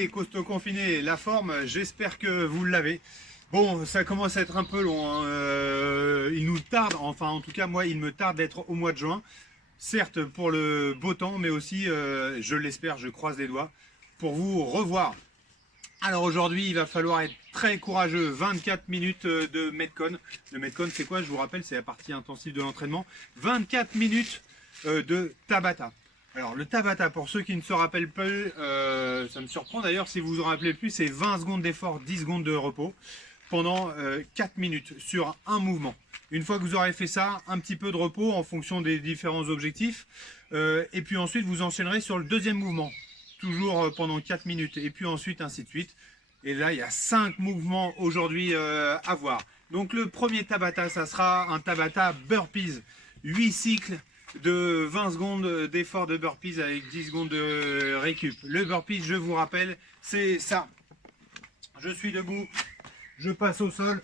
les costauds confinés, la forme, j'espère que vous l'avez. Bon, ça commence à être un peu long, hein. Il nous tarde, enfin en tout cas moi il me tarde d'être au mois de juin. Certes pour le beau temps, mais aussi, je l'espère, je croise les doigts, pour vous revoir. Alors aujourd'hui il va falloir être très courageux, 24 minutes de Metcon. Le Metcon c'est quoi? Je vous rappelle, c'est la partie intensive de l'entraînement. 24 minutes de Tabata. Alors le Tabata, pour ceux qui ne se rappellent pas, ça me surprend d'ailleurs si vous vous en rappelez plus, c'est 20 secondes d'effort, 10 secondes de repos pendant 4 minutes sur un mouvement. Une fois que vous aurez fait ça, un petit peu de repos en fonction des différents objectifs. Et puis ensuite vous enchaînerez sur le deuxième mouvement, toujours pendant 4 minutes. Et puis ensuite ainsi de suite. Et là il y a 5 mouvements aujourd'hui à voir. Donc le premier Tabata, ça sera un Tabata burpees. 8 cycles de 20 secondes d'effort de burpees avec 10 secondes de récup. Le burpees, je vous rappelle, c'est ça. Je suis debout, je passe au sol,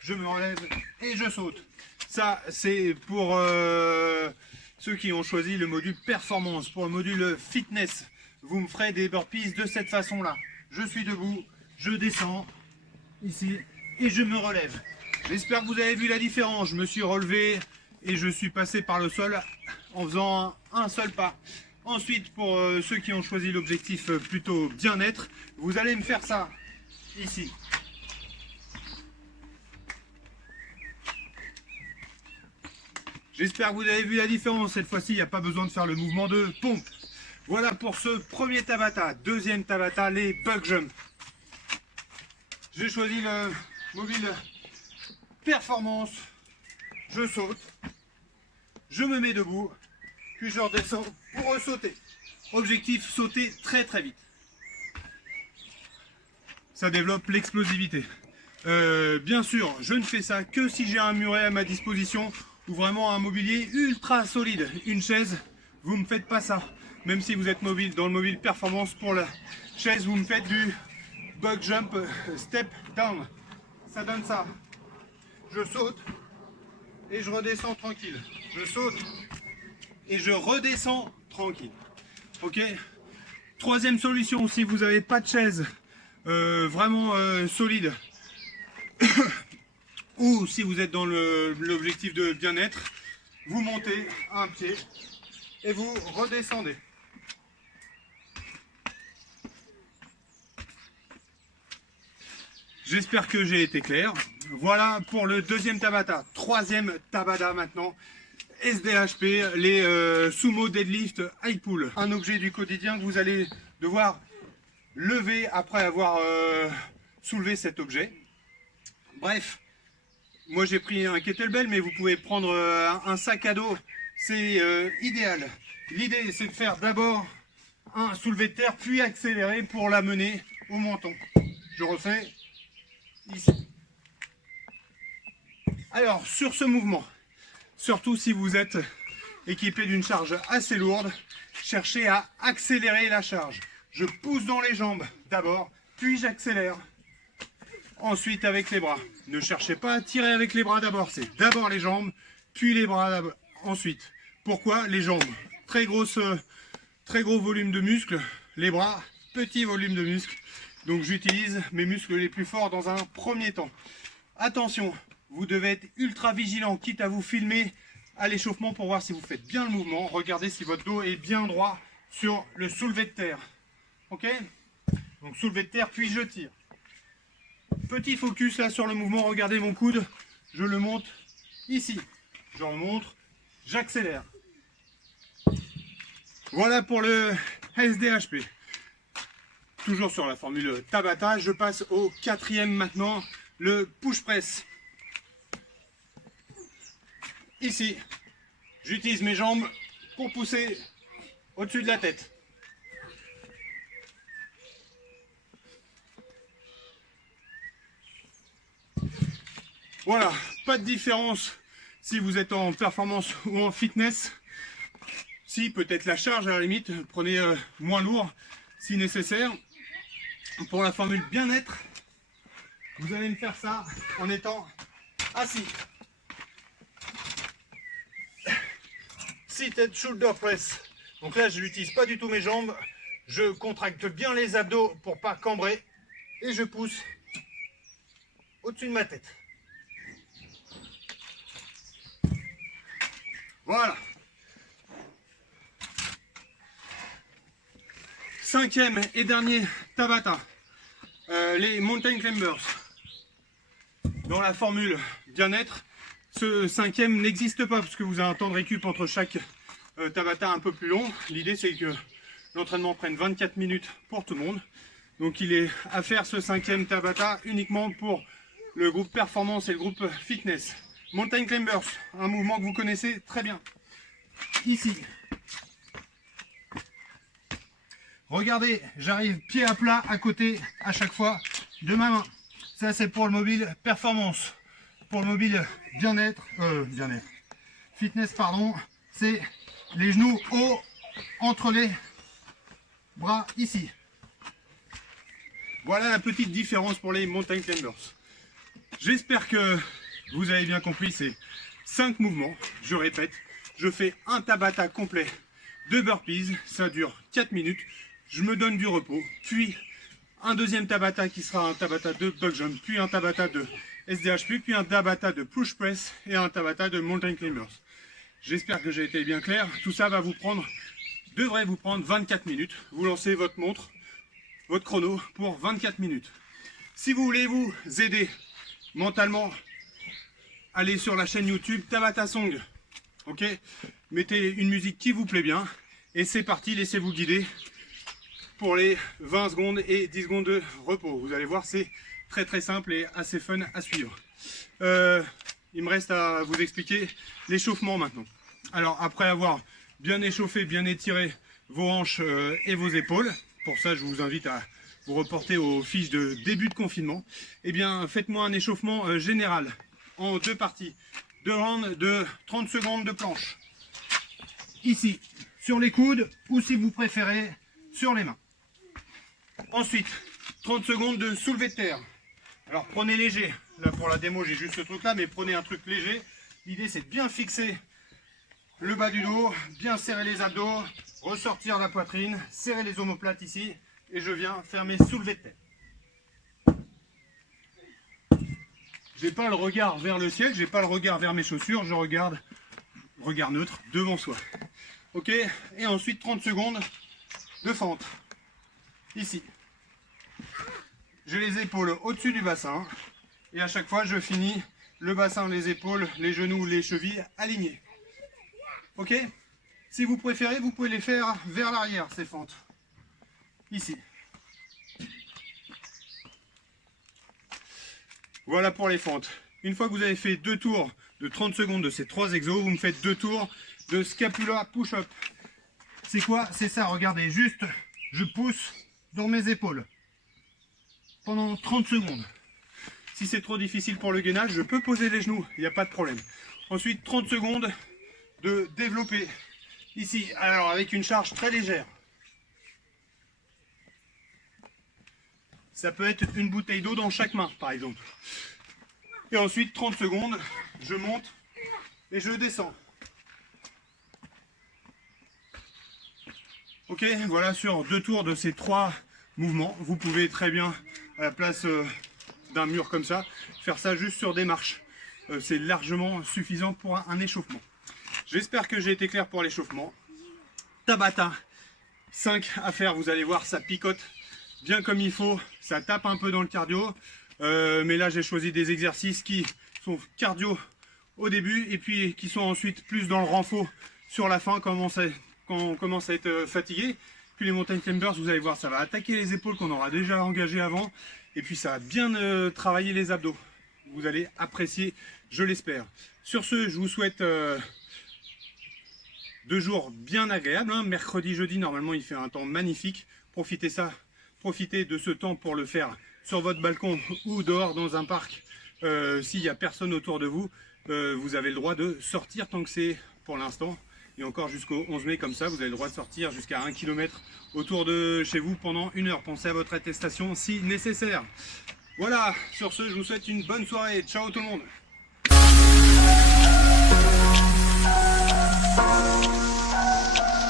je me relève et je saute. Ça, c'est pour ceux qui ont choisi le module performance. Pour le module fitness, vous me ferez des burpees de cette façon-là. Je suis debout, je descends ici et je me relève. J'espère que vous avez vu la différence. Je me suis relevé et je suis passé par le sol en faisant un seul pas. Ensuite, pour ceux qui ont choisi l'objectif plutôt bien-être, vous allez me faire ça ici. J'espère que vous avez vu la différence. Cette fois-ci, il n'y a pas besoin de faire le mouvement de pompe. Voilà pour ce premier Tabata. Deuxième Tabata, les bug jumps. J'ai choisi le mobile performance. Je saute, je me mets debout, puis je redescends pour ressauter. Objectif, sauter très très vite. Ça développe l'explosivité. Bien sûr, je ne fais ça que si j'ai un muret à ma disposition ou vraiment un mobilier ultra solide. Une chaise, vous ne me faites pas ça. Même si vous êtes mobile dans le mobile performance, pour la chaise, vous me faites du bug jump step down. Ça donne ça. Je saute et je redescends tranquille. Je saute et je redescends tranquille. Ok. Troisième solution, si vous n'avez pas de chaise vraiment solide, ou si vous êtes dans l'objectif de bien-être, vous montez un pied et vous redescendez. J'espère que j'ai été clair. Voilà pour le deuxième Tabata. Troisième Tabata maintenant. SDHP, les sumo deadlift high pull. Un objet du quotidien que vous allez devoir lever après avoir soulevé cet objet. Bref, moi j'ai pris un kettlebell, mais vous pouvez prendre un sac à dos. C'est idéal. L'idée c'est de faire d'abord un soulevé de terre, puis accélérer pour l'amener au menton. Je refais ici. Alors sur ce mouvement, surtout si vous êtes équipé d'une charge assez lourde, cherchez à accélérer la charge. Je pousse dans les jambes d'abord, puis j'accélère. Ensuite avec les bras. Ne cherchez pas à tirer avec les bras d'abord, c'est d'abord les jambes, puis les bras ensuite. Pourquoi les jambes? Très gros volume de muscles, les bras, petit volume de muscles. Donc j'utilise mes muscles les plus forts dans un premier temps. Attention, vous devez être ultra vigilant, quitte à vous filmer à l'échauffement pour voir si vous faites bien le mouvement. Regardez si votre dos est bien droit sur le soulevé de terre. Ok? Donc soulevé de terre, puis je tire. Petit focus là sur le mouvement, regardez mon coude, je le monte ici. Je remonte, j'accélère. Voilà pour le SDHP. Toujours sur la formule Tabata, je passe au quatrième maintenant, le push press. Ici, j'utilise mes jambes pour pousser au-dessus de la tête. Voilà, pas de différence si vous êtes en performance ou en fitness. Si, peut-être la charge à la limite, prenez moins lourd si nécessaire. Pour la formule bien-être, vous allez me faire ça en étant assis. Seated shoulder press. Donc là, je n'utilise pas du tout mes jambes. Je contracte bien les abdos pour pas cambrer et je pousse au-dessus de ma tête. Voilà. 5e et dernier Tabata, les Mountain Climbers. Dans la formule bien-être, ce 5e n'existe pas parce que vous avez un temps de récup entre chaque Tabata un peu plus long. L'idée c'est que l'entraînement prenne 24 minutes pour tout le monde. Donc il est à faire ce 5e Tabata uniquement pour le groupe performance et le groupe fitness. Mountain Climbers, un mouvement que vous connaissez très bien. Ici. Regardez, j'arrive pied à plat à côté à chaque fois de ma main. Ça c'est pour le mobile performance. Pour le mobile bien-être, fitness pardon, c'est les genoux hauts entre les bras ici. Voilà la petite différence pour les Mountain Climbers. J'espère que vous avez bien compris ces 5 mouvements. Je répète, je fais un Tabata complet de burpees, ça dure 4 minutes. Je me donne du repos, puis un deuxième Tabata qui sera un Tabata de Buck Jump, puis un Tabata de SDH, puis un Tabata de Push Press et un Tabata de Mountain Climbers. J'espère que j'ai été bien clair. Tout ça va devrait vous prendre 24 minutes. Vous lancez votre montre, votre chrono pour 24 minutes. Si vous voulez vous aider mentalement, allez sur la chaîne YouTube Tabata Song. Ok, mettez une musique qui vous plaît bien et c'est parti, laissez-vous guider pour les 20 secondes et 10 secondes de repos. Vous allez voir, c'est très très simple et assez fun à suivre. Il me reste à vous expliquer l'échauffement maintenant. Alors après avoir bien échauffé, bien étiré vos hanches et vos épaules, pour ça je vous invite à vous reporter aux fiches de début de confinement. Eh bien faites-moi un échauffement général en 2 parties. 2 rounds de 30 secondes de planche. Ici, sur les coudes ou si vous préférez, sur les mains. Ensuite, 30 secondes de soulevé de terre. Alors prenez léger. Là pour la démo j'ai juste ce truc là, mais prenez un truc léger. L'idée c'est de bien fixer le bas du dos, bien serrer les abdos, ressortir la poitrine, serrer les omoplates ici, et je viens faire mes soulevés de terre. J'ai pas le regard vers le ciel, j'ai pas le regard vers mes chaussures, je regarde, regard neutre, devant soi. Ok, et ensuite 30 secondes de fente. Ici. J'ai les épaules au-dessus du bassin, et à chaque fois je finis le bassin, les épaules, les genoux, les chevilles alignés. Ok? Si vous préférez, vous pouvez les faire vers l'arrière, ces fentes. Ici. Voilà pour les fentes. Une fois que vous avez fait 2 tours de 30 secondes de ces 3 exos, vous me faites 2 tours de scapula push-up. C'est quoi? C'est ça, regardez, juste, je pousse dans mes épaules pendant 30 secondes. Si c'est trop difficile pour le gainage, je peux poser les genoux, il n'y a pas de problème. Ensuite, 30 secondes de développer. Ici, alors avec une charge très légère. Ça peut être une bouteille d'eau dans chaque main, par exemple. Et ensuite, 30 secondes, je monte et je descends. Ok, voilà sur 2 tours de ces 3 mouvements. Vous pouvez très bien, à la place d'un mur comme ça, faire ça juste sur des marches. C'est largement suffisant pour un échauffement. J'espère que j'ai été clair pour l'échauffement. Tabata, 5 à faire, vous allez voir, ça picote bien comme il faut, ça tape un peu dans le cardio. Mais là, j'ai choisi des exercices qui sont cardio au début et puis qui sont ensuite plus dans le renfort sur la fin quand on commence à être fatigué. Puis les Mountain Climbers, vous allez voir, ça va attaquer les épaules qu'on aura déjà engagées avant. Et puis ça va bien travailler les abdos. Vous allez apprécier, je l'espère. Sur ce, je vous souhaite 2 jours bien agréables. Hein. Mercredi, jeudi, normalement, il fait un temps magnifique. Profitez de ce temps pour le faire sur votre balcon ou dehors dans un parc. S'il n'y a personne autour de vous, vous avez le droit de sortir tant que c'est pour l'instant. Et encore jusqu'au 11 mai comme ça, vous avez le droit de sortir jusqu'à 1 km autour de chez vous pendant 1 heure. Pensez à votre attestation si nécessaire. Voilà, sur ce, je vous souhaite une bonne soirée. Ciao tout le monde.